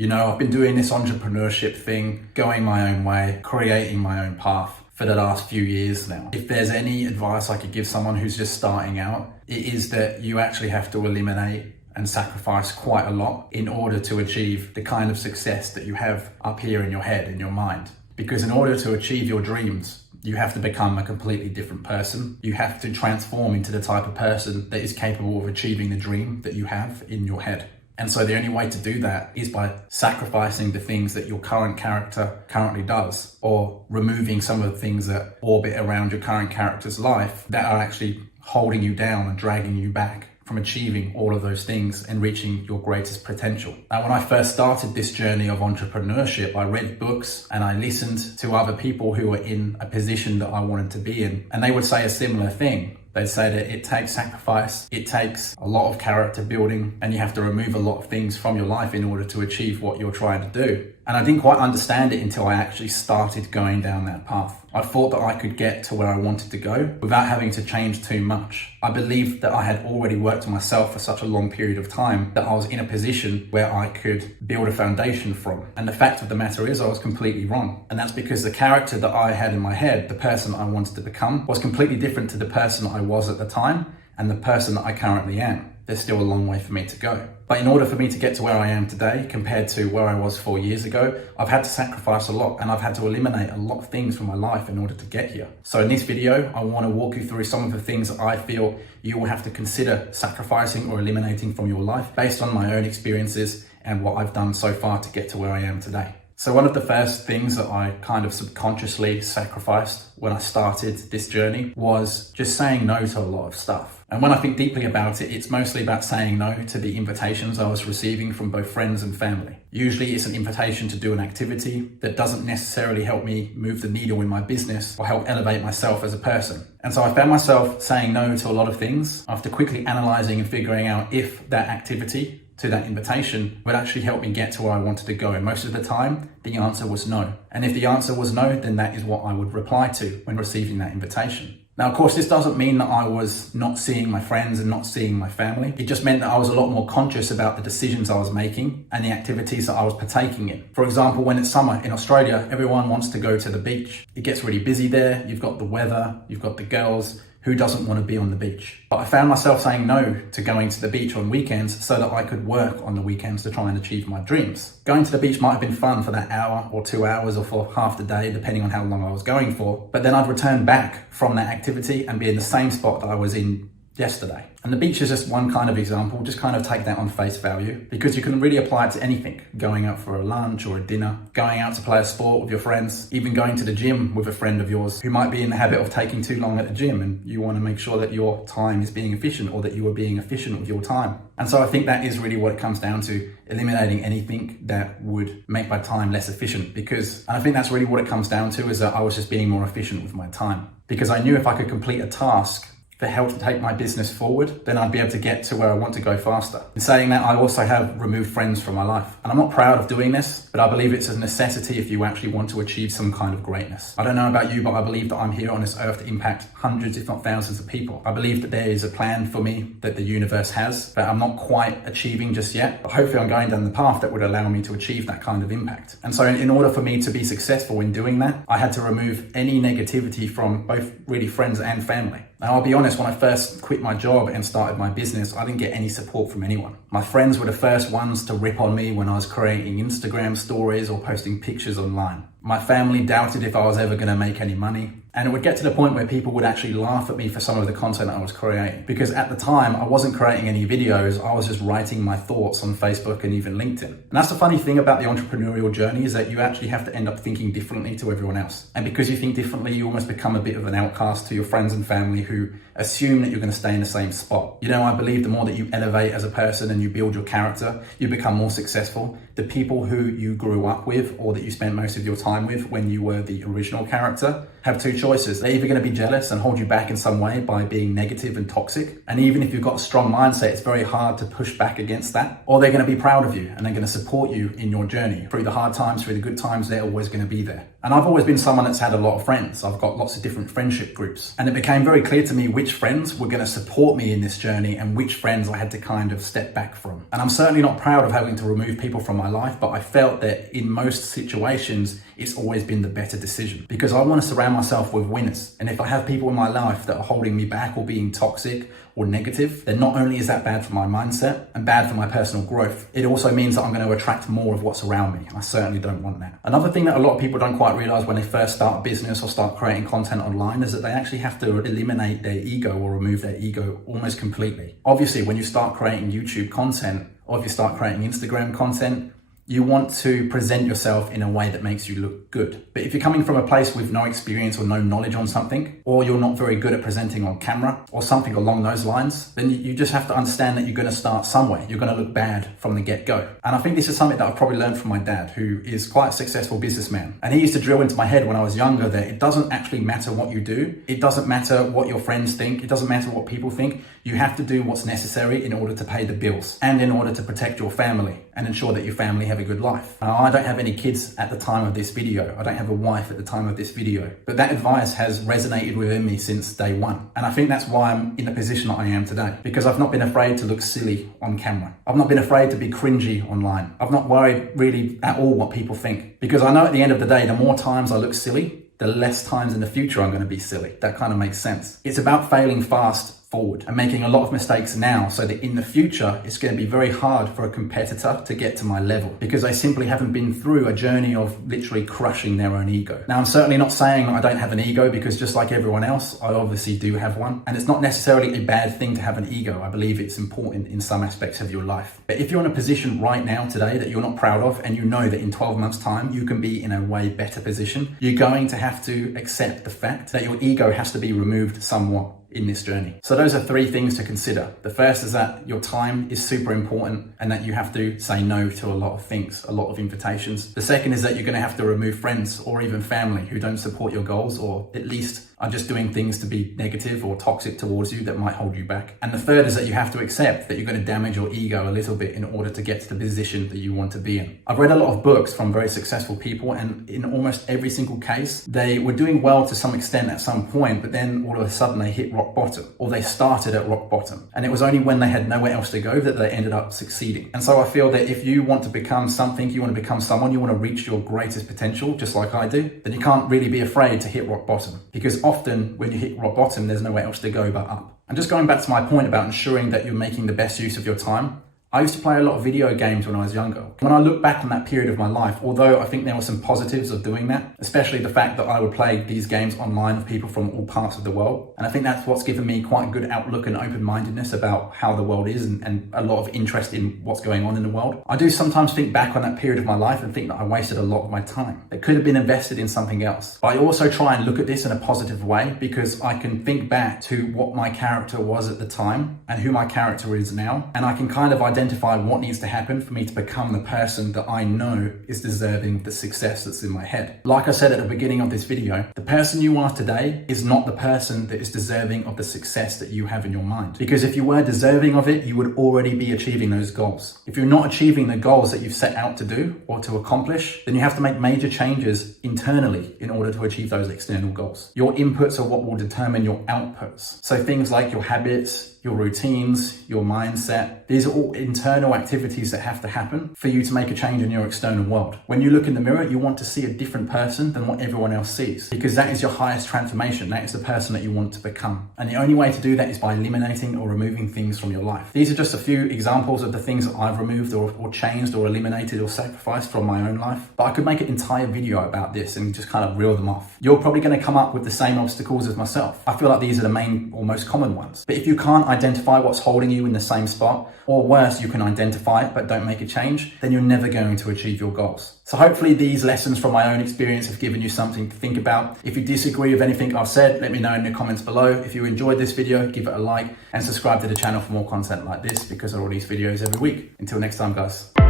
You know, I've been doing this entrepreneurship thing, going my own way, creating my own path for the last few years now. If there's any advice I could give someone who's just starting out, it is that you actually have to eliminate and sacrifice quite a lot in order to achieve the kind of success that you have up here in your head, in your mind. Because in order to achieve your dreams, you have to become a completely different person. You have to transform into the type of person that is capable of achieving the dream that you have in your head. And so the only way to do that is by sacrificing the things that your current character currently does, or removing some of the things that orbit around your current character's life that are actually holding you down and dragging you back from achieving all of those things and reaching your greatest potential. Now, when I first started this journey of entrepreneurship, I read books and I listened to other people who were in a position that I wanted to be in, and they would say a similar thing. They'd say that it takes sacrifice, it takes a lot of character building, and you have to remove a lot of things from your life in order to achieve what you're trying to do. And I didn't quite understand it until I actually started going down that path. I thought that I could get to where I wanted to go without having to change too much. I believed that I had already worked on myself for such a long period of time that I was in a position where I could build a foundation from. And the fact of the matter is I was completely wrong. And that's because the character that I had in my head, the person I wanted to become, was completely different to the person I was at the time and the person that I currently am. There's still a long way for me to go. But in order for me to get to where I am today compared to where I was 4 years ago, I've had to sacrifice a lot, and I've had to eliminate a lot of things from my life in order to get here. So in this video, I want to walk you through some of the things that I feel you will have to consider sacrificing or eliminating from your life based on my own experiences and what I've done so far to get to where I am today. So one of the first things that I kind of subconsciously sacrificed when I started this journey was just saying no to a lot of stuff. And when I think deeply about it, it's mostly about saying no to the invitations I was receiving from both friends and family. Usually it's an invitation to do an activity that doesn't necessarily help me move the needle in my business or help elevate myself as a person. And so I found myself saying no to a lot of things after quickly analyzing and figuring out if that activity to that invitation would actually help me get to where I wanted to go. And most of the time, the answer was no. And if the answer was no, then that is what I would reply to when receiving that invitation. Now, of course, this doesn't mean that I was not seeing my friends and not seeing my family. It just meant that I was a lot more conscious about the decisions I was making and the activities that I was partaking in. For example, when it's summer in Australia, everyone wants to go to the beach. It gets really busy there. You've got the weather, you've got the girls. Who doesn't want to be on the beach? But I found myself saying no to going to the beach on weekends so that I could work on the weekends to try and achieve my dreams. Going to the beach might have been fun for that hour or 2 hours or for half the day, depending on how long I was going for. But then I'd return back from that activity and be in the same spot that I was in yesterday. And the beach is just one kind of example. Just kind of take that on face value, because you can really apply it to anything. Going out for a lunch or a dinner, going out to play a sport with your friends, even going to the gym with a friend of yours who might be in the habit of taking too long at the gym, and you want to make sure that your time is being efficient, or that you are being efficient with your time. And so I think that is really what it comes down to, eliminating anything that would make my time less efficient, because I think that's really what it comes down to, is that I was just being more efficient with my time. Because I knew if I could complete a task that helped take my business forward, then I'd be able to get to where I want to go faster. In saying that, I also have removed friends from my life. And I'm not proud of doing this, but I believe it's a necessity if you actually want to achieve some kind of greatness. I don't know about you, but I believe that I'm here on this earth to impact hundreds, if not thousands of people. I believe that there is a plan for me that the universe has that I'm not quite achieving just yet, but hopefully I'm going down the path that would allow me to achieve that kind of impact. And so in order for me to be successful in doing that, I had to remove any negativity from both really friends and family. Now, I'll be honest, when I first quit my job and started my business, I didn't get any support from anyone. My friends were the first ones to rip on me when I was creating Instagram stories or posting pictures online. My family doubted if I was ever going to make any money. And it would get to the point where people would actually laugh at me for some of the content I was creating. Because at the time, I wasn't creating any videos, I was just writing my thoughts on Facebook and even LinkedIn. And that's the funny thing about the entrepreneurial journey, is that you actually have to end up thinking differently to everyone else. And because you think differently, you almost become a bit of an outcast to your friends and family who assume that you're going to stay in the same spot. You know, I believe the more that you elevate as a person and you build your character, you become more successful. The people who you grew up with or that you spent most of your time with when you were the original character have two choices. They're either going to be jealous and hold you back in some way by being negative and toxic. And even if you've got a strong mindset, it's very hard to push back against that. Or they're going to be proud of you and they're going to support you in your journey. Through the hard times, through the good times, they're always going to be there. And I've always been someone that's had a lot of friends. I've got lots of different friendship groups. And it became very clear to me which friends were going to support me in this journey and which friends I had to kind of step back from. And I'm certainly not proud of having to remove people from my life, but I felt that in most situations, it's always been the better decision because I want to surround myself with winners. And if I have people in my life that are holding me back or being toxic or negative, then not only is that bad for my mindset and bad for my personal growth, it also means that I'm going to attract more of what's around me. And I certainly don't want that. Another thing that a lot of people don't quite realize when they first start a business or start creating content online is that they actually have to eliminate their ego or remove their ego almost completely. Obviously, when you start creating YouTube content or if you start creating Instagram content, you want to present yourself in a way that makes you look good. But if you're coming from a place with no experience or no knowledge on something, or you're not very good at presenting on camera or something along those lines, then you just have to understand that you're going to start somewhere. You're going to look bad from the get-go. And I think this is something that I've probably learned from my dad, who is quite a successful businessman. And he used to drill into my head when I was younger that it doesn't actually matter what you do. It doesn't matter what your friends think. It doesn't matter what people think. You have to do what's necessary in order to pay the bills and in order to protect your family and ensure that your family have a good life. Now, I don't have any kids at the time of this video. I don't have a wife at the time of this video, but that advice has resonated within me since day one. And I think that's why I'm in the position that I am today, because I've not been afraid to look silly on camera. I've not been afraid to be cringy online. I've not worried really at all what people think, because I know at the end of the day, the more times I look silly, the less times in the future I'm going to be silly. That kind of makes sense. It's about failing fast forward and making a lot of mistakes now so that in the future it's going to be very hard for a competitor to get to my level because they simply haven't been through a journey of literally crushing their own ego. Now, I'm certainly not saying I don't have an ego, because just like everyone else, I obviously do have one, and it's not necessarily a bad thing to have an ego. I believe it's important in some aspects of your life. But if you're in a position right now today that you're not proud of, and you know that in 12 months time you can be in a way better position, you're going to have to accept the fact that your ego has to be removed somewhat in this journey. So those are three things to consider. The first is that your time is super important and that you have to say no to a lot of things, a lot of invitations. The second is that you're going to have to remove friends or even family who don't support your goals, or at least are just doing things to be negative or toxic towards you that might hold you back. And the third is that you have to accept that you're going to damage your ego a little bit in order to get to the position that you want to be in. I've read a lot of books from very successful people, and in almost every single case, they were doing well to some extent at some point, but then all of a sudden they hit rock bottom, or they started at rock bottom. And it was only when they had nowhere else to go that they ended up succeeding. And so I feel that if you want to become something, you want to become someone, you want to reach your greatest potential, just like I do, then you can't really be afraid to hit rock bottom, because often when you hit rock bottom, there's nowhere else to go but up. And just going back to my point about ensuring that you're making the best use of your time, I used to play a lot of video games when I was younger. When I look back on that period of my life, although I think there were some positives of doing that, especially the fact that I would play these games online with people from all parts of the world. And I think that's what's given me quite a good outlook and open-mindedness about how the world is, and a lot of interest in what's going on in the world. I do sometimes think back on that period of my life and think that I wasted a lot of my time that could have been invested in something else. But I also try and look at this in a positive way, because I can think back to what my character was at the time and who my character is now. And I can kind of identify what needs to happen for me to become the person that I know is deserving of the success that's in my head. Like I said at the beginning of this video, the person you are today is not the person that is deserving of the success that you have in your mind. Because if you were deserving of it, you would already be achieving those goals. If you're not achieving the goals that you've set out to do or to accomplish, then you have to make major changes internally in order to achieve those external goals. Your inputs are what will determine your outputs. So things like your habits, your routines, your mindset, these are all internal activities that have to happen for you to make a change in your external world. When you look in the mirror, you want to see a different person than what everyone else sees, because that is your highest transformation. That is the person that you want to become. And the only way to do that is by eliminating or removing things from your life. These are just a few examples of the things that I've removed or changed or eliminated or sacrificed from my own life. But I could make an entire video about this and just kind of reel them off. You're probably going to come up with the same obstacles as myself. I feel like these are the main or most common ones. But if you can't identify what's holding you in the same spot, or worse, you can identify it but don't make a change, then you're never going to achieve your goals. So hopefully these lessons from my own experience have given you something to think about. If you disagree with anything I've said, let me know in the comments below. If you enjoyed this video, give it a like and subscribe to the channel for more content like this, because I release videos every week. Until next time, guys.